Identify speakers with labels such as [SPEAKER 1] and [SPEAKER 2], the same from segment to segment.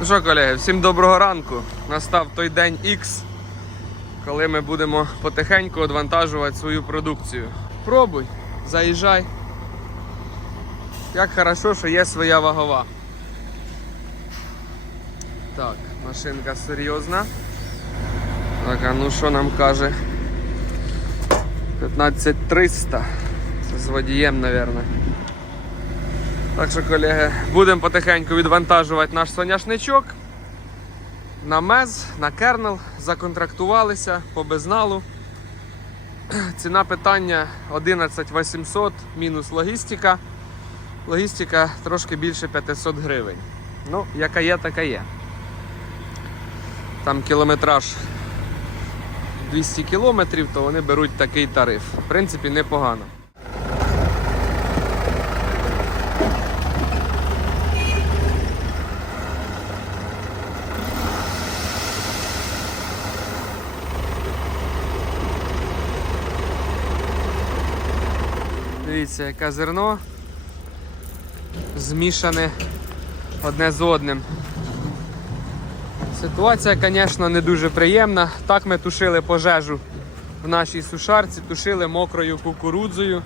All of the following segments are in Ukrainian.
[SPEAKER 1] Ну що, колеги, всім доброго ранку. Настав той день X, коли ми будемо потихеньку відвантажувати свою продукцію. Пробуй, заїжджай. Як хорошо, що є своя вагова. Так, машинка серйозна. Так, а ну що нам каже? 15300. Це з водієм, мабуть. Так що, колеги, будемо потихеньку відвантажувати наш соняшничок на мез, на кернел, законтрактувалися по безналу. Ціна питання 11 800 мінус логістика. Логістика трошки більше 500 гривень. Ну, яка є, така є. Там кілометраж 200 кілометрів, то вони беруть такий тариф. В принципі, непогано. Дивіться, яке зерно змішане одне з одним. Ситуація, звісно, не дуже приємна. Так ми тушили пожежу в нашій сушарці, тушили мокрою кукурудзою.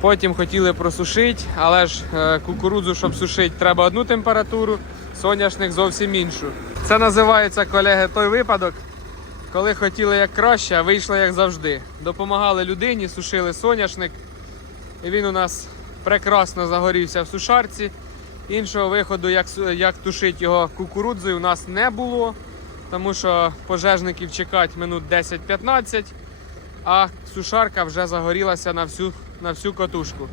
[SPEAKER 1] Потім хотіли просушити, але ж е, кукурудзу, щоб сушити, треба одну температуру, соняшник зовсім іншу. Це називається, колеги, той випадок, коли хотіли як краще, а вийшло як завжди. Допомагали людині, сушили соняшник. І він у нас прекрасно загорівся в сушарці. Іншого виходу, як, як тушити його кукурудзою, у нас не було, тому що пожежників чекати минут 10-15, а сушарка вже загорілася на всю, на всю катушку.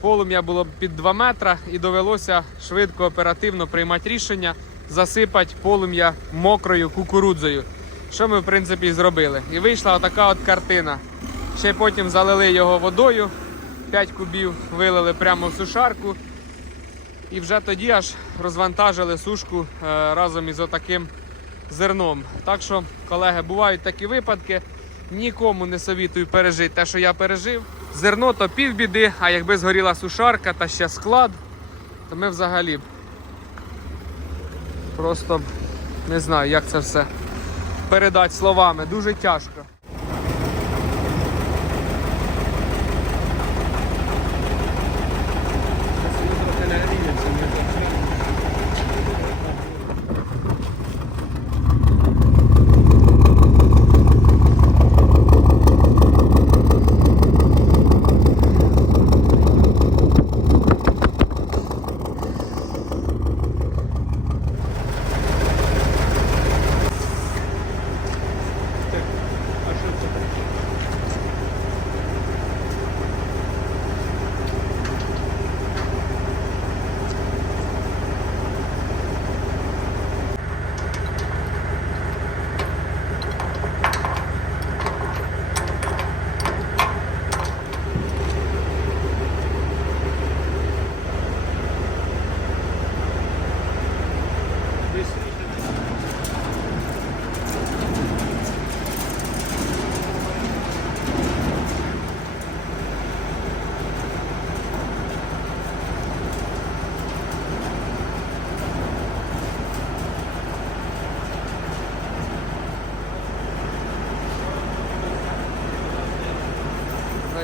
[SPEAKER 1] Полум'я було під 2 метри і довелося швидко, оперативно приймати рішення засипати полум'я мокрою кукурудзою. Що ми, в принципі, і зробили. І вийшла отака от картина. Ще потім залили його водою, 5 кубів вилили прямо в сушарку. І вже тоді аж розвантажили сушку е, разом із отаким зерном. Так що, колеги, бувають такі випадки. Нікому не совітую пережити те, що я пережив. Зерно то півбіди, а якби згоріла сушарка та ще склад, то ми взагалі просто не знаю, як це все передати словами. Дуже тяжко.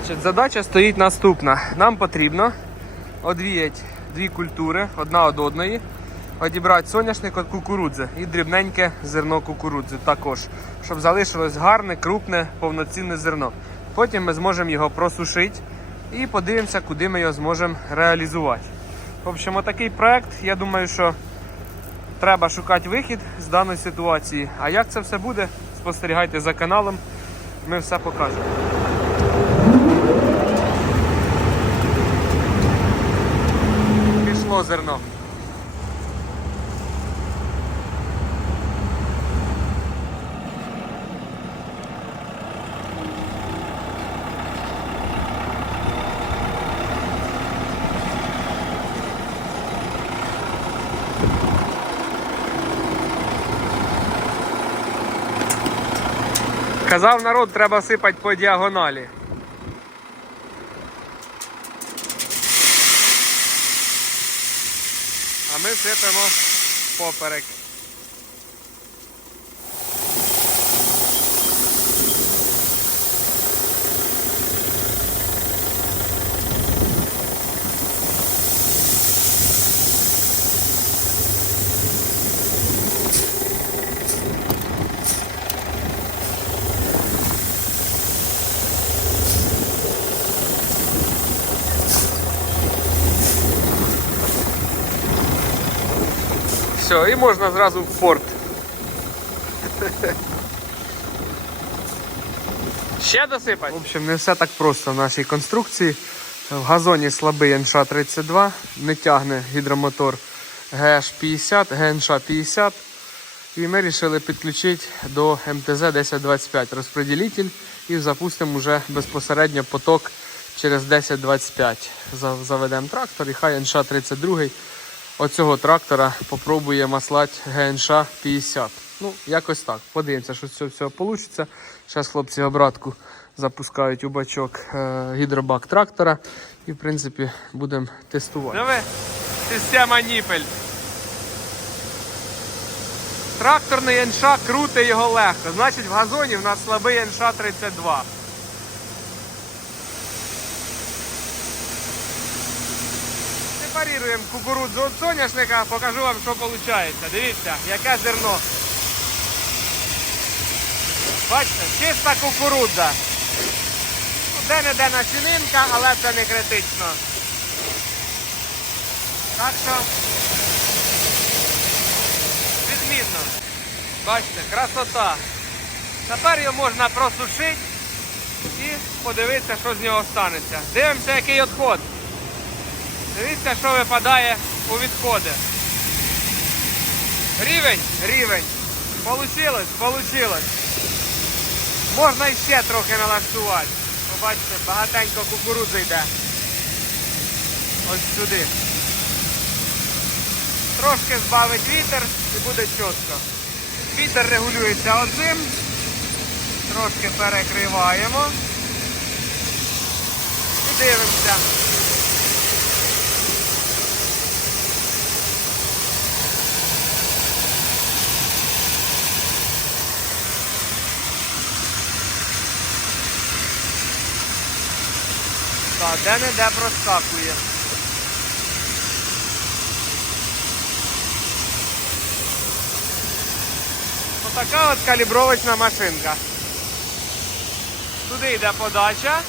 [SPEAKER 1] Значить, задача стоїть наступна. Нам потрібно одвіяти дві культури одна від одної, одібрати соняшник від кукурудзи і дрібненьке зерно кукурудзи також, щоб залишилось гарне, крупне, повноцінне зерно. Потім ми зможемо його просушити і подивимося, куди ми його зможемо реалізувати. В общем, отакий проект, я думаю, що треба шукати вихід з даної ситуації. А як це все буде, спостерігайте за каналом, ми все покажемо. Пішло зерно. Казав народ, треба сипати по діагоналі. Ми сипемо поперек. Все, і можна зразу в порт. Ще досипати? В общем, не все так просто в нашій конструкції. В газоні слабий НШ-32, не тягне гідромотор ГH50, ГНШ-50. І ми вирішили підключити до МТЗ-1025 розподілитель і запустимо вже безпосередньо поток через 1025. Заведемо трактор і хай НШ-32 оцього трактора попробує маслати ГНШ 50. Ну, якось так. Подивимося, що з цього вийде. Зараз хлопці обратку запускають у бачок е, гідробак трактора. І, в принципі, будемо тестувати. Диви, система ніпель. Тракторний НШ крути його легко. Значить, в газоні в нас слабий НШ 32. Сепаріруємо кукурудзу від соняшника, покажу вам, що виходить. Дивіться, яке зерно. Бачите, чиста кукурудза. Ну, Де-не-де начининка, але це не критично. Так що відмінно. Бачите, красота. Тепер його можна просушити і подивитися, що з нього станеться. Дивимося, який відход. Дивіться, що випадає у відходи. Рівень, рівень. Получилось, получилось. Можна іще трохи налаштувати. Побачите, багатенько кукурудзи йде. Ось сюди. Трошки збавить вітер і буде чітко. Вітер регулюється оцим. Трошки перекриваємо. І дивимося. Так, де-не-де проскакує. Отака от калібровочна машинка. Туди йде подача.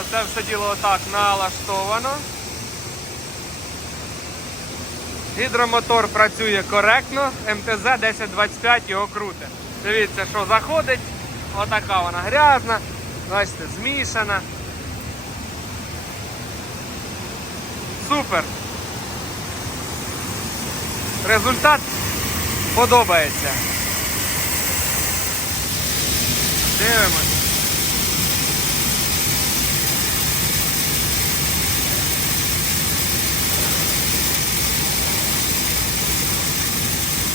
[SPEAKER 1] Оце все діло отак налаштовано. Гідромотор працює коректно, МТЗ 1025 його круте. Дивіться, що заходить, отака вона грязна, бачите, змішана. Супер. Результат подобається. Дивимось.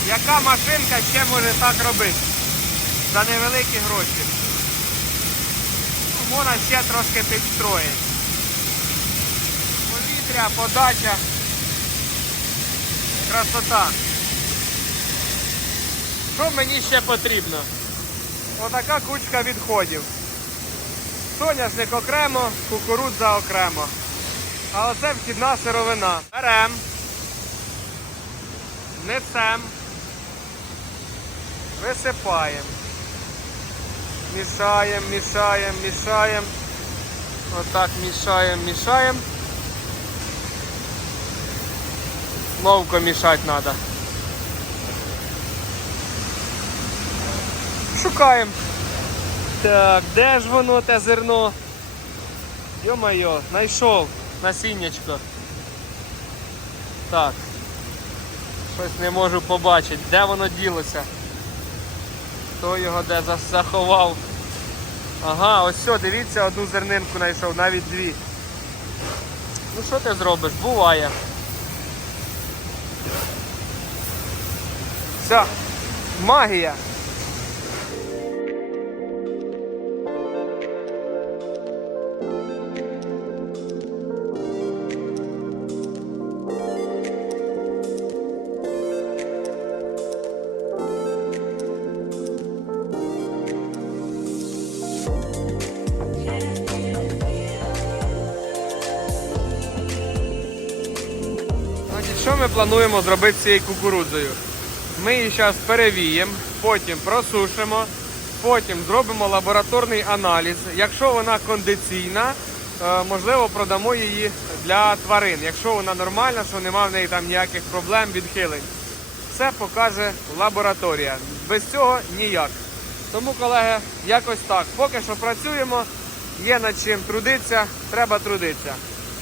[SPEAKER 1] Яка машинка ще може так робити? За невеликі гроші. Можна ще трошки підстроїти. Повітря, подача. Красота. Що мені ще потрібно? Отака кучка відходів. Соняшник окремо, кукурудза окремо. А оце вхідна сировина. Берем. Несем. Висипаємо. Мішаємо, мішаємо, мішаємо. Отак мішаємо, мішаємо. Ловко мішати треба. Шукаємо. Так, де ж воно те зерно? Йо-майо, знайшов насіннячко. Так. Щось не можу побачити. Де воно ділося? Хто його де заховав? Ага, ось все, дивіться, одну зернинку знайшов, навіть дві. Ну що ти зробиш? Буває. Все, магія. Що ми плануємо зробити з цією кукурудзою? Ми її зараз перевіємо, потім просушимо, потім зробимо лабораторний аналіз. Якщо вона кондиційна, е, можливо, продамо її для тварин. Якщо вона нормальна, що немає в неї там ніяких проблем, відхилень. Все покаже лабораторія. Без цього ніяк. Тому, колеги, якось так. Поки що працюємо, є над чим трудитися, треба трудитися.